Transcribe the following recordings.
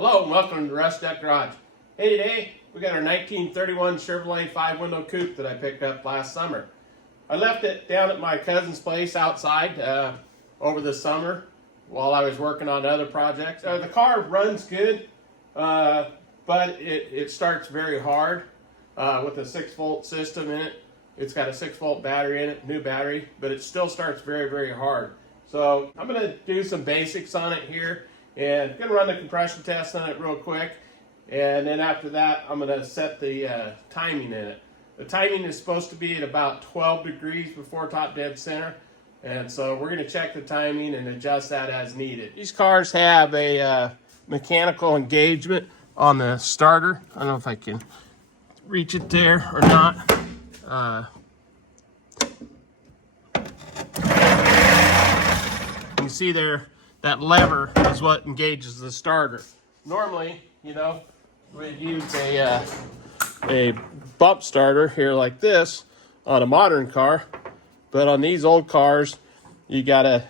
Hello and welcome to the Rust Deck Garage. Hey, today we got our 1931 Chevrolet 5-window coupe that I picked up last summer. I left it down at my cousin's place outside over the summer while I was working on other projects. The car runs good, but it starts very hard with a 6-volt system in it. It's got a 6-volt battery in it, new battery, but it still starts very, very hard. So I'm going to do some basics on it here. And I'm going to run the compression test on it real quick. And then after that, I'm going to set the timing in it. The timing is supposed to be at about 12 degrees before top dead center. And so we're going to check the timing and adjust that as needed. These cars have a mechanical engagement on the starter. I don't know if I can reach it there or not. You see there, that lever is what engages the starter. Normally, you know, we'd use a bump starter here like this on a modern car, but on these old cars, you gotta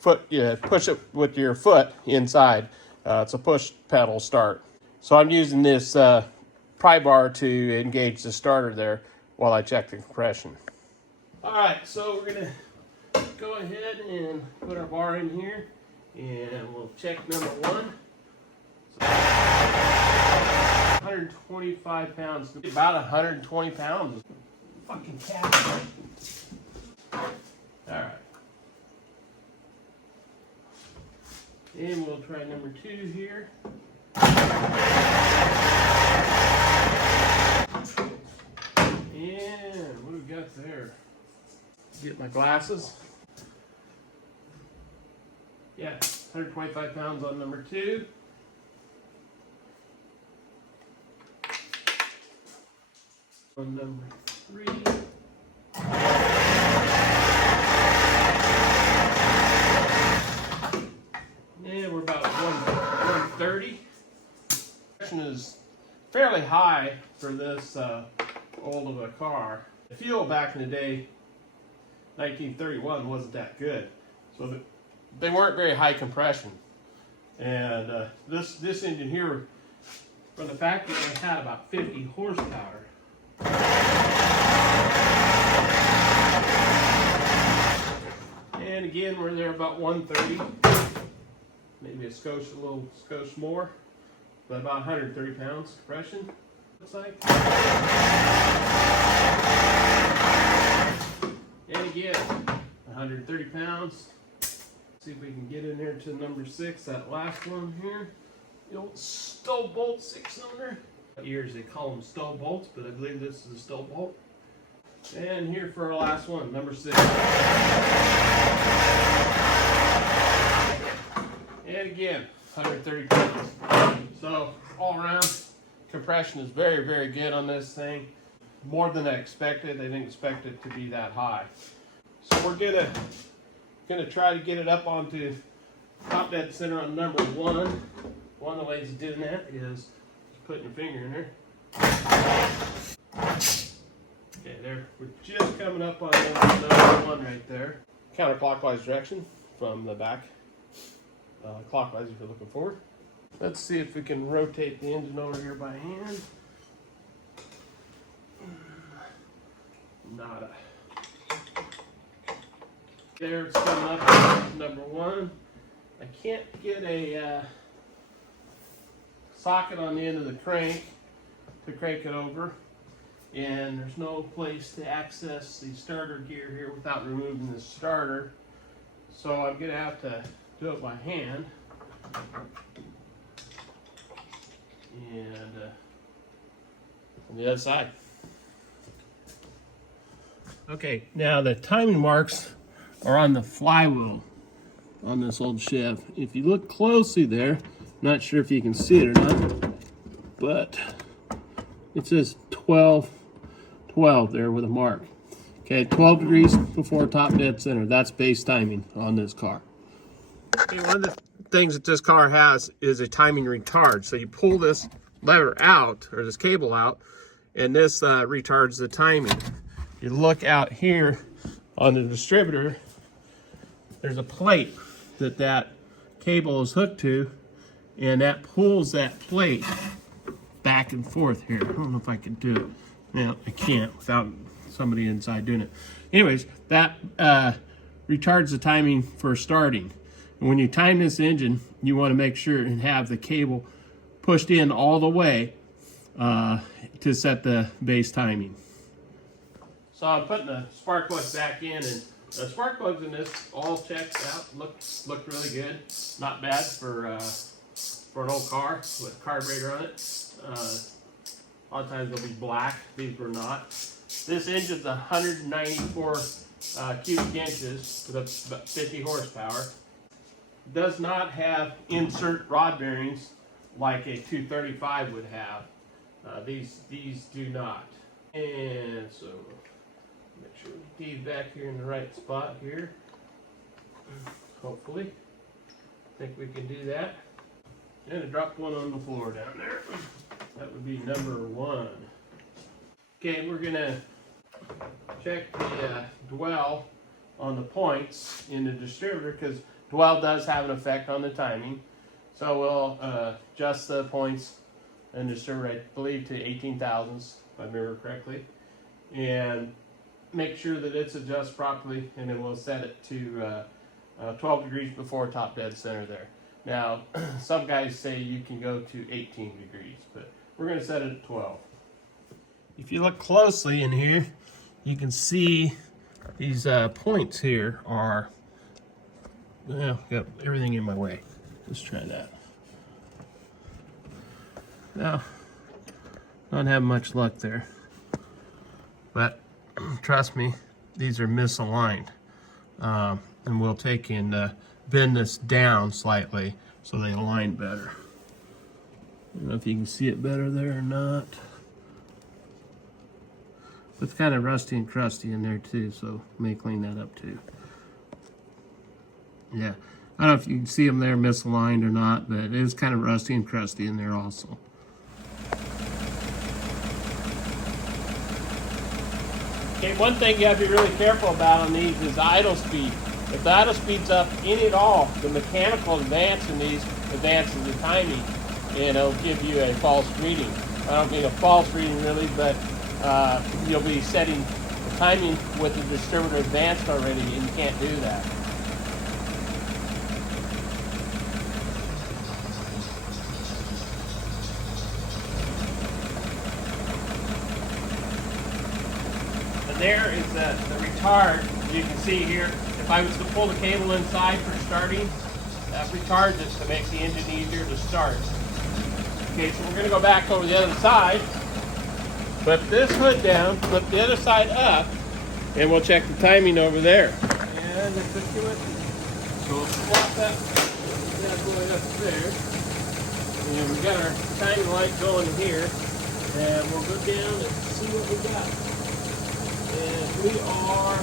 push it with your foot inside. It's a push pedal start. So I'm using this pry bar to engage the starter there while I check the compression. All right, so we're gonna go ahead and put our bar in here. And we'll check number 1. 125 pounds. About 120 pounds. Fucking cat. Alright. And we'll try number 2 here. And what do we got there? Get my glasses. Yeah, 125 pounds on number 2. On number 3. And we're about 130. The is fairly high for this old of a car. The fuel back in the day, 1931, wasn't that good. So they weren't very high compression, and this engine here from the factory had about 50 horsepower. And again, we're there about 130, maybe a little skosh more, but about 130 pounds compression. Looks like. And again, 130 pounds. See if we can get in there to number 6, that last one here. The old stow bolt 6-cylinder. Years they call them stow bolts, but I believe this is a stow bolt. And here for our last one, number 6. And again, 130 pounds. So all around, compression is very, very good on this thing. More than I expected. I didn't expect it to be that high. So we're gonna try to get it up onto top dead center on number 1. One of the ways of doing that is just putting your finger in there. Okay, there. We're just coming up on number 1 right there. Counterclockwise direction from the back. Clockwise if you're looking forward. Let's see if we can rotate the engine over here by hand. Nada. There, it's coming up at number 1. I can't get a socket on the end of the crank to crank it over, and there's no place to access the starter gear here without removing the starter, so I'm going to have to do it by hand. And on the other side. Okay, now the timing marks are on the flywheel on this old Chev. If you look closely there, not sure if you can see it or not, but it says 12 there with a mark. Okay, 12 degrees before top dead center. That's base timing on this car. Okay, one of the things that this car has is a timing retard. So you pull this lever out, or this cable out, and this retards the timing. You look out here on the distributor, there's a plate that cable is hooked to, and that pulls that plate back and forth here. I don't know if I can do it. Yeah, I can't without somebody inside doing it. Anyways, that retards the timing for starting. And when you time this engine, you want to make sure and have the cable pushed in all the way to set the base timing. So I'm putting the spark plugs back in, and the spark plugs in this all checked out. Look really good. Not bad for an old car with a carburetor on it. A lot of times they'll be black. These were not. This engine's 194 cubic inches with about 50 horsepower. Does not have insert rod bearings like a 235 would have. These do not. And so make sure we get these back here in the right spot here. Hopefully. Think we can do that. And I dropped one on the floor down there. That would be number 1. Okay, we're gonna check the dwell on the points in the distributor, because dwell does have an effect on the timing. So we'll adjust the points in the distributor, I believe, to 18 thousandths, if I remember correctly, and make sure that it's adjusted properly, and then we'll set it to 12 degrees before top dead center there. Now, some guys say you can go to 18 degrees, but we're going to set it at 12. If you look closely in here, you can see these points here are, well, got everything in my way. Let's try that. Now, don't have much luck there, but trust me, these are misaligned. And we'll take and bend this down slightly so they align better. I don't know if you can see it better there or not. It's kind of rusty and crusty in there too, so may clean that up too. Yeah, I don't know if you can see them there misaligned or not, but it is kind of rusty and crusty in there also. Okay, one thing you have to be really careful about on these is idle speed. If the idle speed's up any at all, the mechanical advance in these advances the timing, and it'll give you a false reading. I don't mean a false reading really, but you'll be setting the timing with the distributor advanced already, and you can't do that. And there is the retard, as you can see here. If I was to pull the cable inside for starting, that retards it to make the engine easier to start. Okay, so we're going to go back over the other side, flip this hood down, flip the other side up, and we'll check the timing over there. And then put you in. So we'll swap that going up there. And we've got our timing light going here, and we'll go down and see what we got. And we are...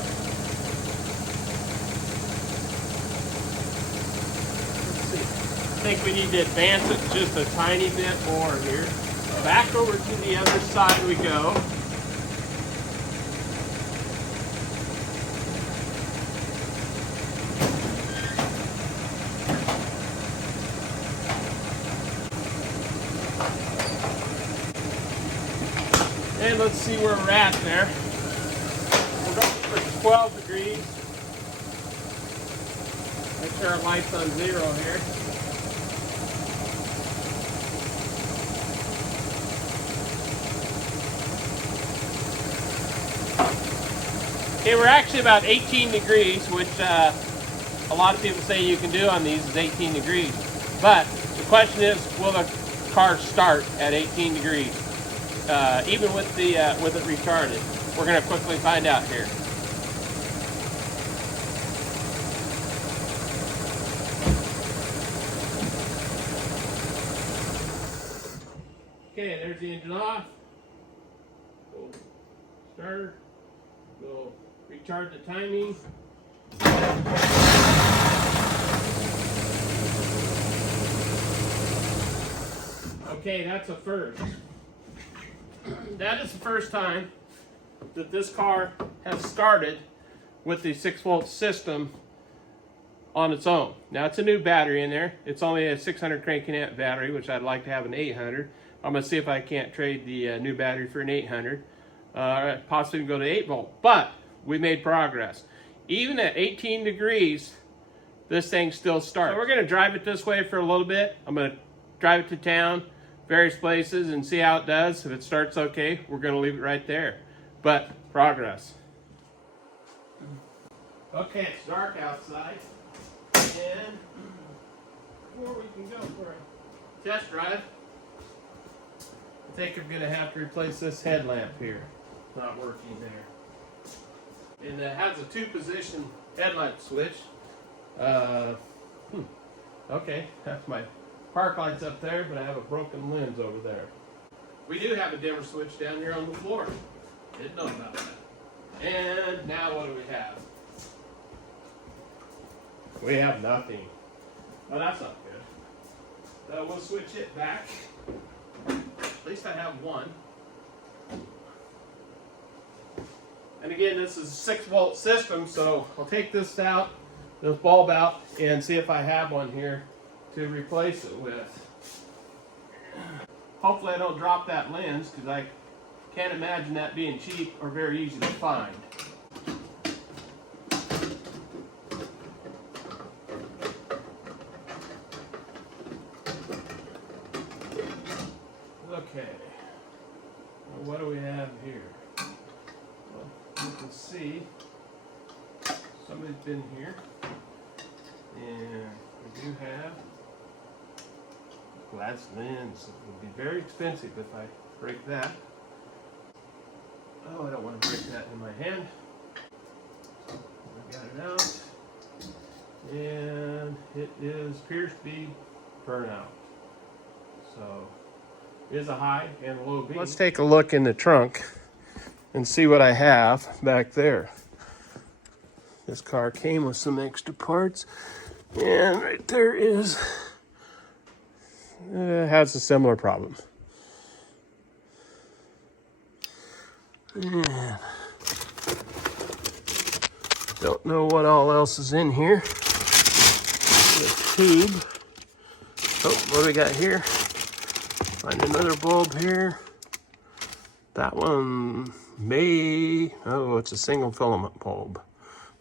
I think we need to advance it just a tiny bit more here. Back over to the other side we go. And let's see where we're at there. We're going for 12 degrees. Make sure our light's on 0 here. Okay, we're actually about 18 degrees, which a lot of people say you can do on these is 18 degrees. But the question is, will the car start at 18 degrees, even with it retarded? We're going to quickly find out here. Okay, there's the engine off. Go starter. Go retard the timing. Okay, that's a first. That is the first time that this car has started with the 6-volt system on its own. Now it's a new battery in there. It's only a 600 cranking amp battery, which I'd like to have an 800. I'm gonna see if I can't trade the new battery for an 800. Possibly go to 8 volt, but we made progress. Even at 18 degrees, this thing still starts. So we're gonna drive it this way for a little bit. I'm gonna drive it to town, various places, and see how it does. If it starts okay, we're gonna leave it right there. But progress. Okay, it's dark outside. And before we can go for a test drive, I think I'm going to have to replace this headlamp here. It's not working there. And it has a 2-position headlight switch. Okay, that's my park lights up there, but I have a broken lens over there. We do have a dimmer switch down here on the floor. Didn't know about that. And now what do we have? We have nothing. Oh, that's not good. So we'll switch it back. At least I have one. And again, this is a 6-volt system, so I'll take this out, this bulb out, and see if I have one here to replace it with. Hopefully I don't drop that lens, because I can't imagine that being cheap or very easy to find. Okay, well, what do we have here? Well, you can see somebody's been here, and we do have glass lens. It would be very expensive if I break that. Oh, I don't want to break that in my hand. I got it out, and it appears to be burnout. So is a high and a low beam. Let's take a look in the trunk and see what I have back there. This car came with some extra parts, and right there is, has a similar problem. And don't know what all else is in here. The tube. Oh, what do we got here? Find another bulb here. That one may, oh, it's a single filament bulb.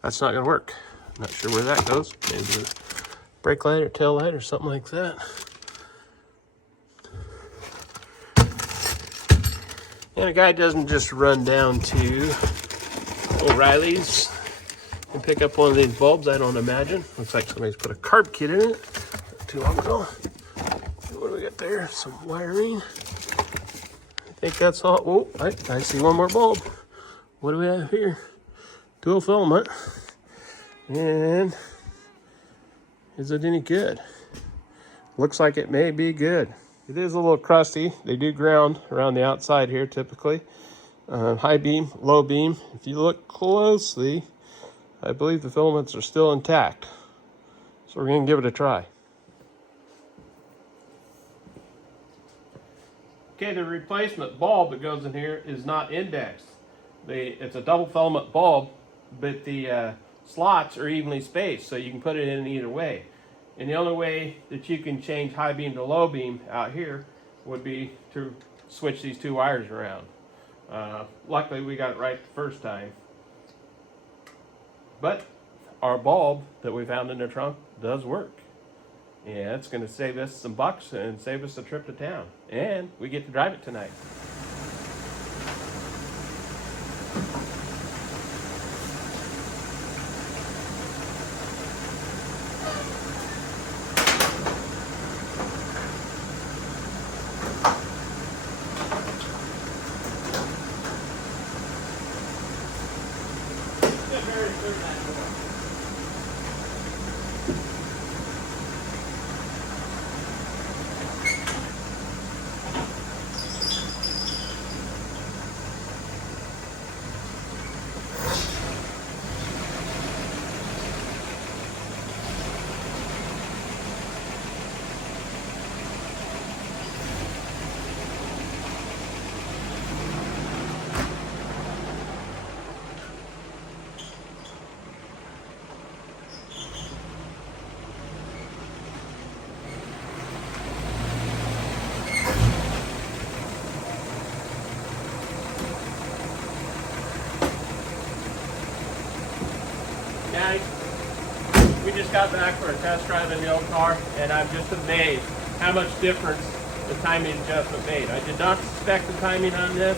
That's not gonna work. Not sure where that goes. Maybe a brake light or tail light or something like that. And a guy doesn't just run down to O'Reilly's and pick up one of these bulbs, I don't imagine. Looks like somebody's put a carb kit in it not too long ago. What do we got there? Some wiring. I think that's all. Oh, I see one more bulb. What do we have here? Dual filament. And is it any good? Looks like it may be good. It is a little crusty. They do ground around the outside here typically. High beam, low beam. If you look closely, I believe the filaments are still intact. So we're going to give it a try. Okay, the replacement bulb that goes in here is not indexed. It's a double filament bulb, but the slots are evenly spaced, so you can put it in either way. And the only way that you can change high beam to low beam out here would be to switch these 2 wires around. Luckily, we got it right the first time. But our bulb that we found in the trunk does work. Yeah, it's going to save us some bucks and save us a trip to town. And we get to drive it tonight. just got back for a test drive in the old car, and I'm just amazed how much difference the timing adjustment made. I did not expect the timing on this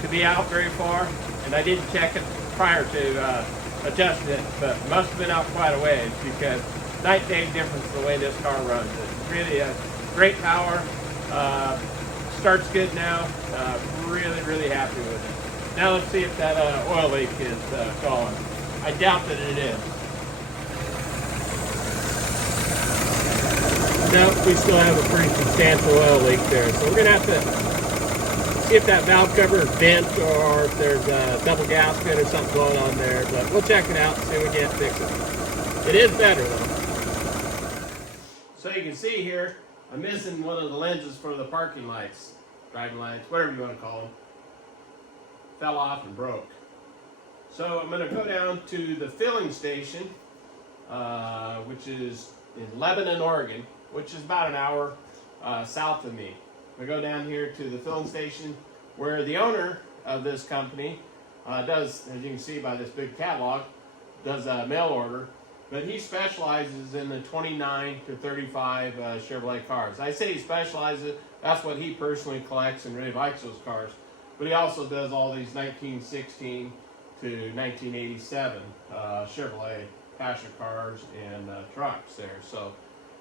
to be out very far, and I didn't check it prior to adjusting it, but it must have been out quite a ways, because night and day difference the way this car runs. It's really a great power, starts good now, really happy with it. Now let's see if that oil leak is gone. I doubt that it is. No, we still have a pretty substantial oil leak there, so we're gonna have to see if that valve cover is bent or if there's a double gasket or something going on there, but we'll check it out and see if we can't fix it. It is better though. So you can see here, I'm missing one of the lenses for the parking lights, driving lights, whatever you want to call them. Fell off and broke. So I'm going to go down to the filling station, which is in Lebanon, Oregon, which is about an hour south of me. I go down here to the filling station where the owner of this company does, as you can see by this big catalog, does a mail order, but he specializes in the 29 to 35 Chevrolet cars. I say he specializes, that's what he personally collects and really likes those cars, but he also does all these 1916 to 1987 Chevrolet passenger cars and trucks there. So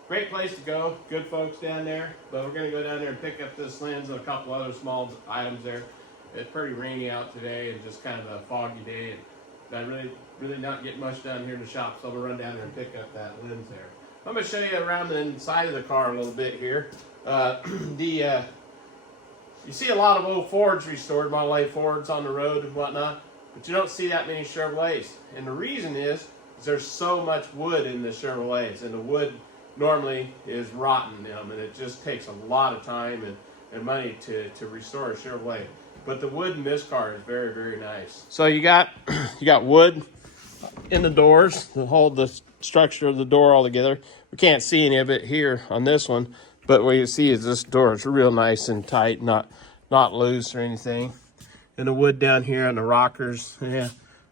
great place to go, good folks down there, but we're going to go down there and pick up this lens and a couple other small items there. It's pretty rainy out today and just kind of a foggy day, and I really not getting much done here in the shop, so I'm going to run down there and pick up that lens there. I'm going to show you around the inside of the car a little bit here. You see a lot of old Fords restored, Model A Fords on the road and whatnot, but you don't see that many Chevrolets. And the reason is there's so much wood in the Chevrolets, and the wood normally is rotten in them, and it just takes a lot of time and money to restore a Chevrolet. But the wood in this car is very nice. So you got wood in the doors to hold the structure of the door all together. We can't see any of it here on this one, but what you see is this door is real nice and tight, not loose or anything. And the wood down here on the rockers, yeah,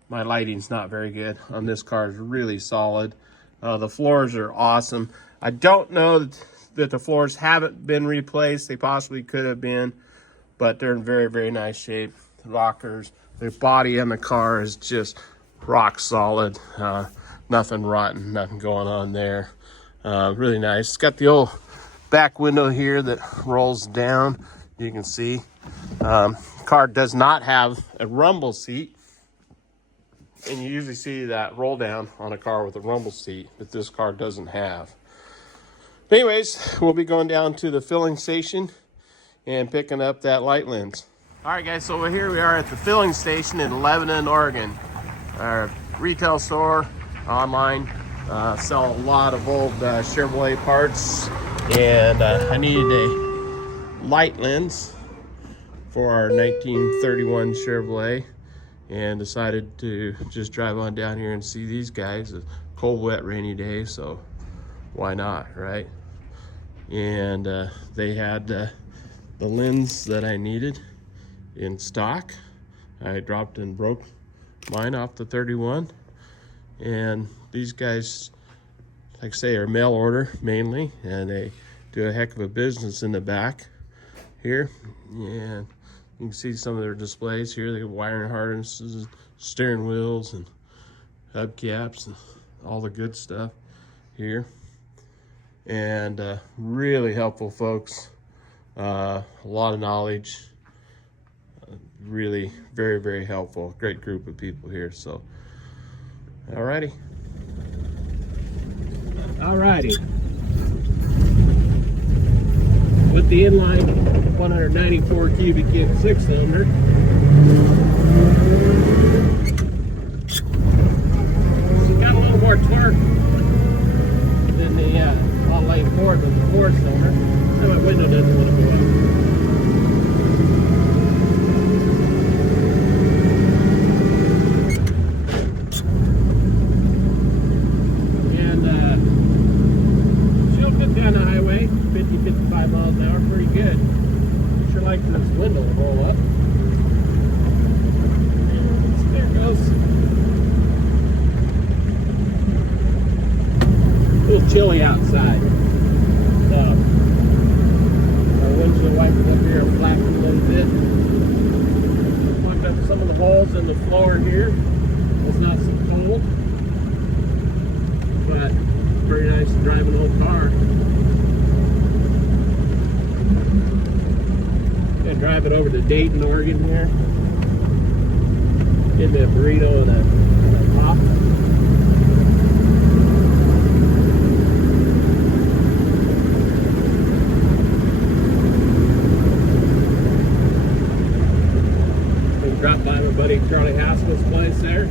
my lighting's not very good on this car. Is really solid. The floors are awesome. I don't know that the floors haven't been replaced. They possibly could have been, but they're in very nice shape. The rockers, the body on the car is just rock solid. Nothing rotten, nothing going on there. Really nice. It's got the old back window here that rolls down. You can see. Car does not have a rumble seat. And you usually see that roll down on a car with a rumble seat that this car doesn't have. But anyways, we'll be going down to the filling station and picking up that light lens. All right, guys, so here we are at the filling station in Lebanon, Oregon. Our retail store, online, sell a lot of old Chevrolet parts, and I needed a light lens for our 1931 Chevrolet, and decided to just drive on down here and see these guys. A cold, wet, rainy day, so why not, right? And they had the lens that I needed in stock. I dropped and broke mine off the 31, and these guys, like I say, are mail order mainly, and they do a heck of a business in the back here. And you can see some of their displays here. They have wiring harnesses, steering wheels, and hubcaps, and all the good stuff here. And really helpful folks. A lot of knowledge. Really very helpful. Great group of people here. So, alrighty. With the inline 194 cubic inch 6-cylinder. It's got a little more torque than the Model A Ford with the 4-cylinder. So my window doesn't want to go up. Down the highway, 50-55 miles an hour, pretty good. Sure like this window will roll up. And there it goes. blower here. It's not so cold, but pretty nice to drive an old car. Gonna drive it over to Dayton, Oregon here. Get me a burrito and a pop. Drop by my buddy Charlie Haskell's place there,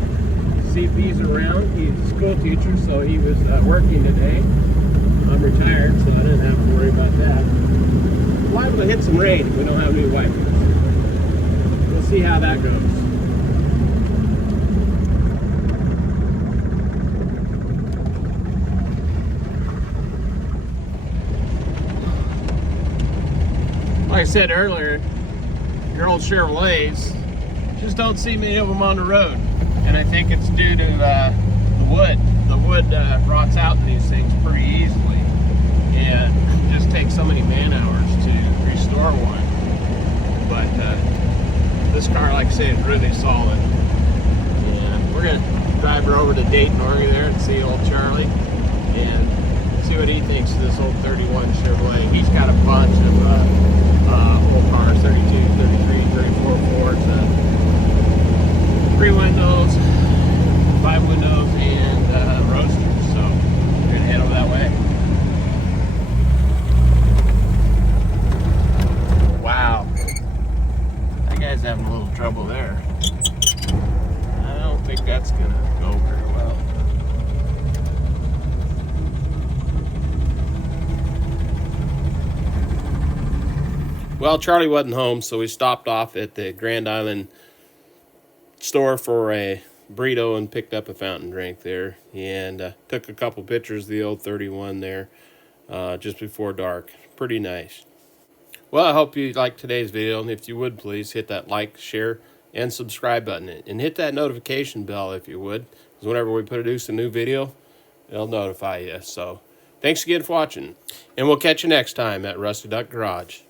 see if he's around. He's a school teacher, so he was working today. I'm retired, so I didn't have to worry about that. Liable to hit some rain. We don't have any wipers. We'll see how that goes. Like I said earlier, your old Chevrolets, just don't see many of them on the road, and I think it's due to the wood. The wood rots out in these things pretty easily, and it just takes so many man hours to restore one. But this car, like I say, is really solid. And we're gonna drive her over to Dayton, Oregon there and see old Charlie and see what he thinks of this old 31 Chevrolet. He's got a bunch of old cars, 32, 33, 34 Fords. 3 windows, 5 windows, and roadsters. So we're gonna head over that way. Wow, that guy's having a little trouble there. I don't think that's gonna go very well. Well, Charlie wasn't home, so we stopped off at the Grand Island store for a burrito and picked up a fountain drink there, and took a couple pictures of the old 31 there just before dark. Pretty nice. Well, I hope you liked today's video, and if you would, please hit that like, share, and subscribe button, and hit that notification bell if you would, because whenever we produce a new video, it'll notify you. So thanks again for watching, and we'll catch you next time at Rusty Duck Garage.